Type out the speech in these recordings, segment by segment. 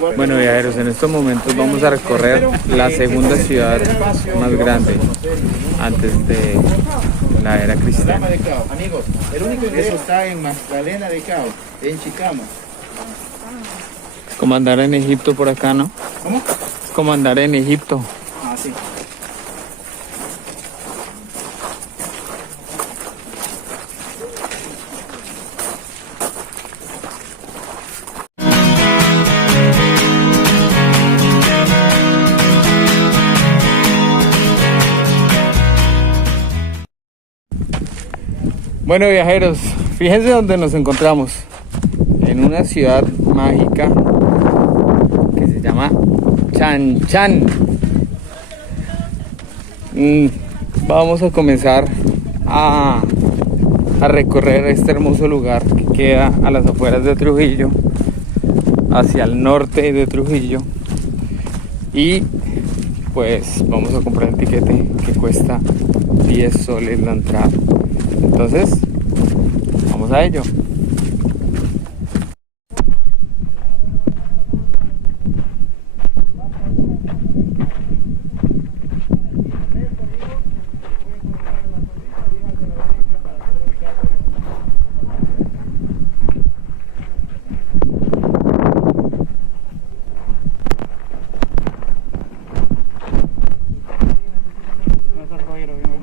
Bueno, viajeros, en estos momentos vamos a recorrer la segunda ciudad más grande antes de la era cristiana. Amigos, el único ingreso está en Magdalena de Cao, en Chicama. Como andar en Egipto por acá, ¿no? ¿Cómo? Es como andar en Egipto. Ah, sí. Bueno, viajeros, fíjense dónde nos encontramos. En una ciudad mágica que se llama Chan Chan. Vamos a comenzar a recorrer este hermoso lugar que queda a las afueras de Trujillo, hacia el norte de Trujillo. Y pues vamos a comprar el tiquete que cuesta 10 soles la entrada. Entonces, vamos a ello.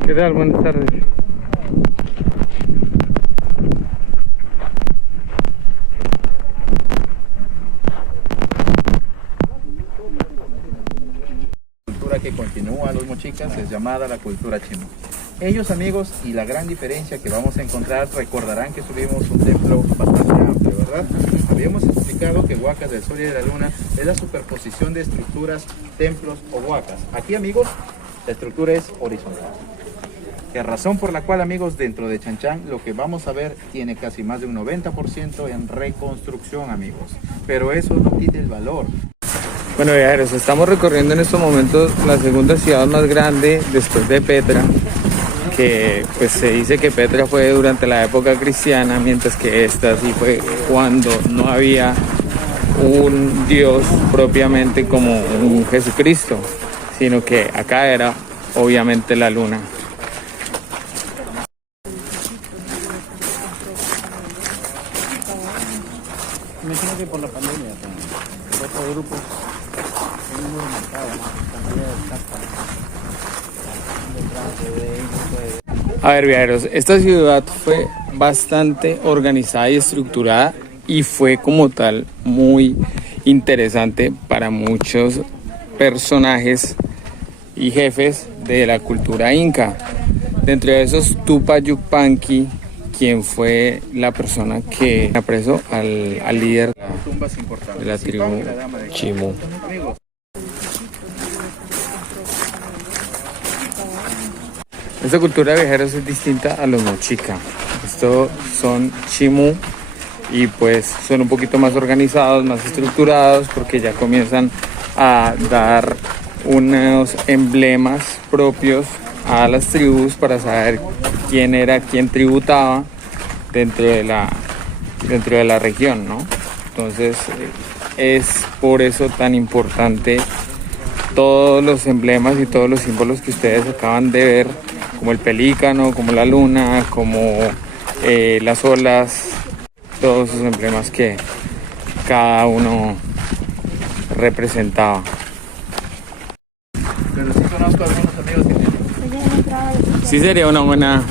¿Qué tal? Buenas tardes. Que continúa los mochicas es llamada la cultura chimú. Ellos, amigos, y la gran diferencia que vamos a encontrar, recordarán que subimos un templo bastante amplio, ¿verdad? Habíamos explicado que huacas del sol y de la luna es la superposición de estructuras, templos o huacas. Aquí, amigos, la estructura es horizontal. La razón por la cual, amigos, dentro de Chan Chan lo que vamos a ver tiene casi más de un 90% en reconstrucción, amigos. Pero eso no tiene el valor. Bueno, viajeros, estamos recorriendo en estos momentos la segunda ciudad más grande después de Petra, que pues se dice que Petra fue durante la época cristiana, mientras que esta sí fue cuando no había un Dios propiamente como un Jesucristo, sino que acá era obviamente la luna. Me imagino que por la pandemia, otros grupos. A ver, viajeros, esta ciudad fue bastante organizada y estructurada y fue como tal muy interesante para muchos personajes y jefes de la cultura inca. Dentro de esos, Tupac Yupanqui, quien fue la persona que apresó al líder de la tribu Chimú. Esta cultura de viajeros es distinta a los mochica. Estos son Chimú y pues son un poquito más organizados, más estructurados, porque ya comienzan a dar unos emblemas propios a las tribus para saber quién era, quién tributaba dentro de la región, ¿no? Entonces es por eso tan importante todos los emblemas y todos los símbolos que ustedes acaban de ver, como el pelícano, como la luna, como las olas, todos esos emblemas que cada uno representaba. Pero sí conozco a algunos amigos que tienen. Sí, sería una buena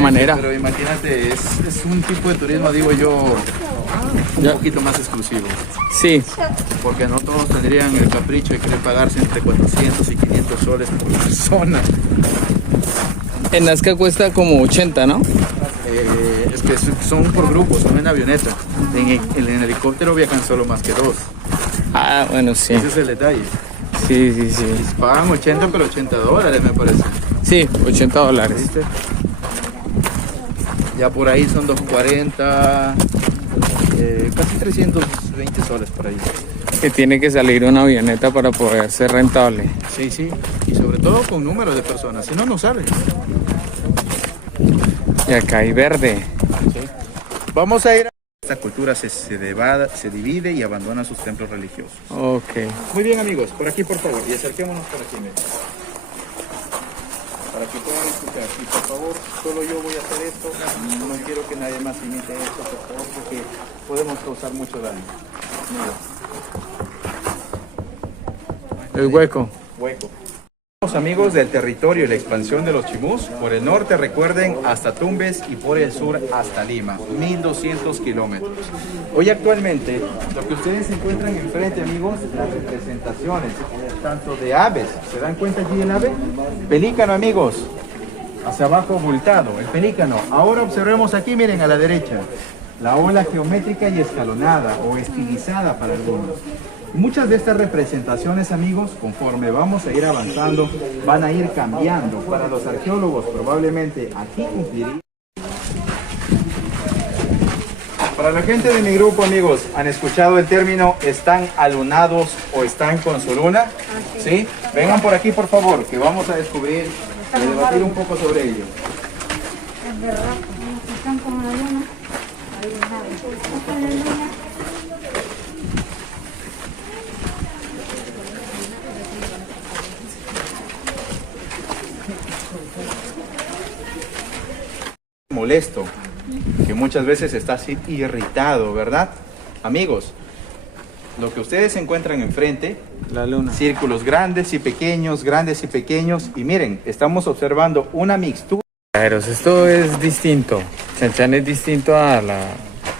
manera. Pero imagínate, es un tipo de turismo, digo yo, un poquito más exclusivo. Sí. Porque no todos tendrían el capricho de querer pagarse entre 400 y 500 soles por persona. En Nazca cuesta como 80, ¿no? Es que son por grupos, son en avioneta. En el helicóptero viajan solo más que dos. Ah, bueno, sí. Ese es el detalle. Sí, sí, sí. Pagan 80, pero $80 me parece. Sí, $80. ¿Viste? Ya por ahí son 240, casi 320 soles por ahí. Que tiene que salir una avioneta para poder ser rentable. Sí, sí. Y sobre todo con número de personas, si no, no sale. Y acá hay verde. Sí. Vamos a ir a Esta cultura se divide y abandona sus templos religiosos. Ok. Muy bien, amigos, por aquí por favor, y acerquémonos por aquí, miren. Para que puedan escuchar. Y por favor, solo yo voy a hacer esto, no quiero que nadie más imite esto, por favor, porque podemos causar mucho daño. Mira. El hueco. Hueco. Los amigos del territorio y la expansión de los chimús, por el norte recuerden hasta Tumbes y por el sur hasta Lima, 1200 kilómetros. Hoy actualmente lo que ustedes encuentran enfrente, amigos, las representaciones tanto de aves, ¿se dan cuenta allí el ave? Pelícano, amigos, hacia abajo abultado, el pelícano. Ahora observemos aquí, miren a la derecha, la ola geométrica y escalonada o estilizada para algunos. Muchas de estas representaciones, amigos, conforme vamos a ir avanzando, van a ir cambiando. Para los arqueólogos, probablemente aquí cumpliría. Para la gente de mi grupo, amigos, ¿han escuchado el término están alunados o están con su luna? ¿Sí? Vengan por aquí, por favor, que vamos a descubrir y debatir un poco sobre ello. Es verdad, están como la luna, están con la luna. Molesto, que muchas veces está así irritado, ¿verdad? Amigos, lo que ustedes encuentran enfrente, La luna. círculos grandes y pequeños, y miren, estamos observando una mixtura. Viajeros, esto es distinto. Chan Chan es distinto a la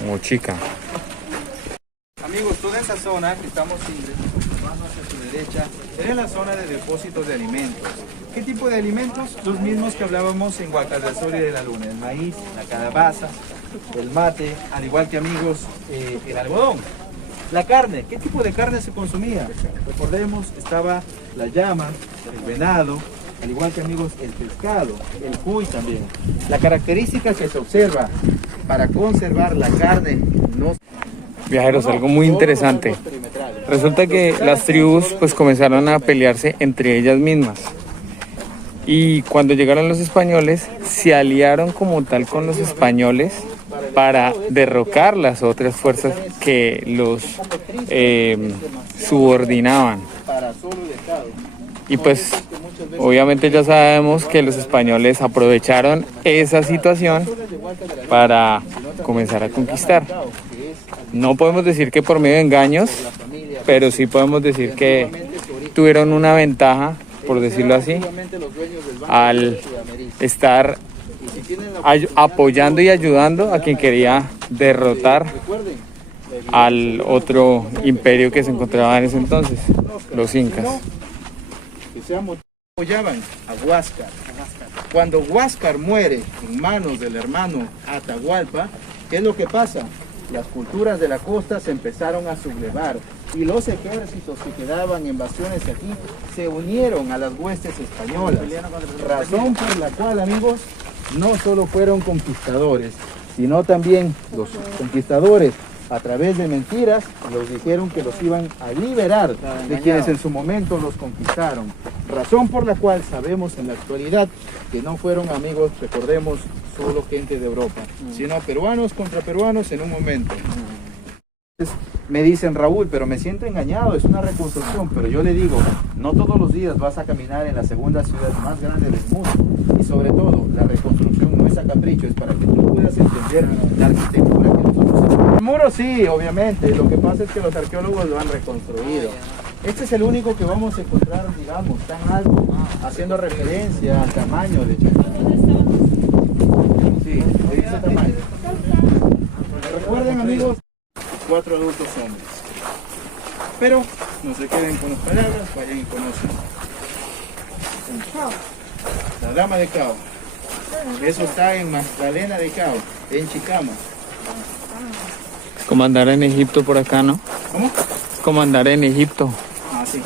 mochica. Amigos, toda esa zona que estamos observando hacia su derecha era la zona de depósitos de alimentos. ¿Qué tipo de alimentos? Los mismos que hablábamos en Huacal del Sol y de la Luna. El maíz, la calabaza, el mate, al igual que, amigos, el algodón. La carne, ¿qué tipo de carne se consumía? Recordemos, estaba la llama, el venado, al igual que, amigos, el pescado, el cuy también. La característica que se observa para conservar la carne no... Viajeros, algo muy interesante. Resulta que las tribus pues comenzaron a pelearse entre ellas mismas. Y cuando llegaron los españoles, se aliaron como tal con los españoles para derrocar las otras fuerzas que los subordinaban. Y pues obviamente ya sabemos que los españoles aprovecharon esa situación para comenzar a conquistar. No podemos decir que por medio de engaños, pero sí podemos decir que tuvieron una ventaja, por decirlo así, al estar apoyando y ayudando a quien quería derrotar al otro imperio que se encontraba en ese entonces, los incas. Apoyaban a Huáscar. Cuando Huáscar muere en manos del hermano Atahualpa, ¿qué es lo que pasa? Las culturas de la costa se empezaron a sublevar y los ejércitos que quedaban en bastiones aquí se unieron a las huestes españolas. Razón por la cual, amigos, no solo fueron conquistadores, sino también los conquistadores, a través de mentiras, los dijeron que los iban a liberar de quienes en su momento los conquistaron. Razón por la cual sabemos en la actualidad que no fueron, amigos, recordemos, solo gente de Europa, sino peruanos contra peruanos en un momento. Me dicen, Raúl, pero me siento engañado, es una reconstrucción, pero yo le digo, no todos los días vas a caminar en la segunda ciudad más grande del mundo, y sobre todo, la reconstrucción no es a capricho, es para que tú puedas entender la arquitectura que nosotros tenemos. El muro sí, obviamente, lo que pasa es que los arqueólogos lo han reconstruido. Este es el único que vamos a encontrar, digamos, tan alto, haciendo referencia al tamaño de Chacán. Sí, de ese tamaño. Recuerden, amigos, 4 adultos hombres. Pero no se queden con las palabras, vayan y conocen. La Dama de Cao. Eso está en Magdalena de Cao, en Chicama. Es como andar en Egipto por acá, ¿no? ¿Cómo? Es como andar en Egipto. Ah, sí.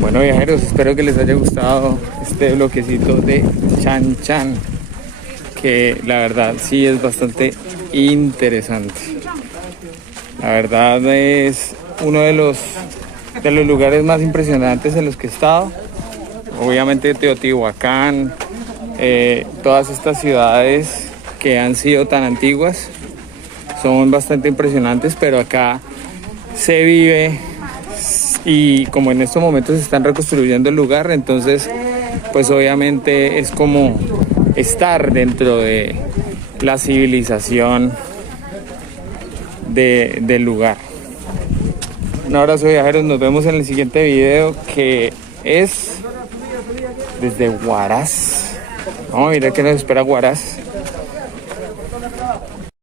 Bueno, viajeros, espero que les haya gustado este bloquecito de Chan Chan, que la verdad sí es bastante interesante. La verdad es uno de los lugares más impresionantes en los que he estado. Obviamente Teotihuacán, todas estas ciudades que han sido tan antiguas son bastante impresionantes, pero acá se vive y como en estos momentos se están reconstruyendo el lugar, entonces pues obviamente es como estar dentro de la civilización del lugar. Un abrazo, viajeros, nos vemos en el siguiente video, que es desde Huaraz. Vamos a mirar qué nos espera Huaraz.